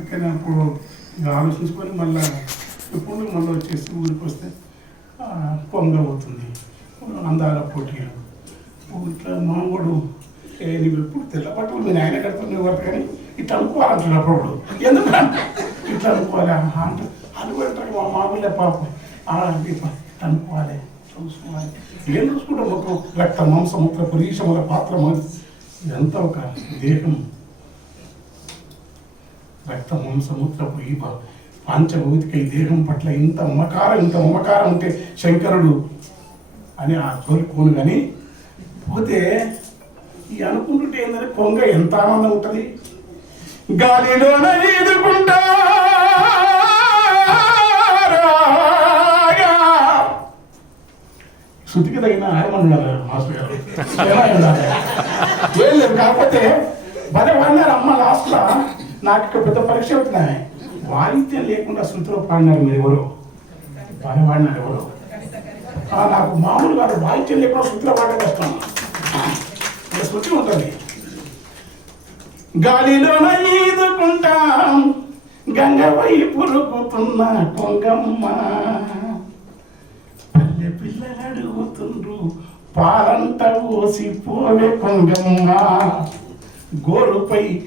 అందుకని అప్పుడు ఆలోచించుకొని మళ్ళా ఇప్పుడు మళ్ళీ వచ్చేసి ఊరికి వస్తే ఆ, పొంగ అవుతుంది. అందాల పోటీలు. ఇట్లా మామూడు నువ్వు ఎప్పుడు తెల్ల మీ నాయన కడుతున్నావు కాబట్టి కానీ ఇట్లా అనుకోవాలంటున్నా అప్పుడు ఎందుకు? ఇట్లా అనుకోవాలి అంటే అనుకుంటారు మా మామూలే పాపం. ఇట్లా అనుకోవాలి చూసుకోవాలి ఏం చూసుకుంటాం? మొత్తం రక్త మాంసముత్ర పురీషముల పాత్ర ఎంత ఒక దేహం. రక్త మాంసమూత్రపు ఈ ప- పాంచభౌతిక ఈ దేహం పట్ల ఇంత మమకారం ఇంత మమకారం ఉంటే శంకరుడు అని ఆ జోలి కానీ పోతే ఈ అనుకుంటుంటే ఏంటంటే పొంగ ఎంత ఆనందం ఉంటుంది? గాలిలోన ఈదుకుంటా శృతికి తగిన ఆయమన్నారు మాస్టర్ గారు. ఉండాలి? ఏం లేదు కాకపోతే భలే వాడినారు అమ్మ నాకు ఇక్కడ పెద్ద పరీక్ష అవుతున్నాయి. వాయిద్యం లేకుండా శృతిలో పాడినారు మీరు ఎవరు? పనిపాడినారు ఎవరు? నాకు మామూలుగా వాయిద్యం లేకుండా శృతిలో పాడే కష్టం. శృతి ఉంటుంది. గాలిలోన ఈదుకుంటాం గంగ వైపు రుకుతున్న కొంగమ్మ. పల్లె పిల్లలు అడుగుతుండ్రు పాలంట పోసి పోవే కొంగమ్మ. గోరుపై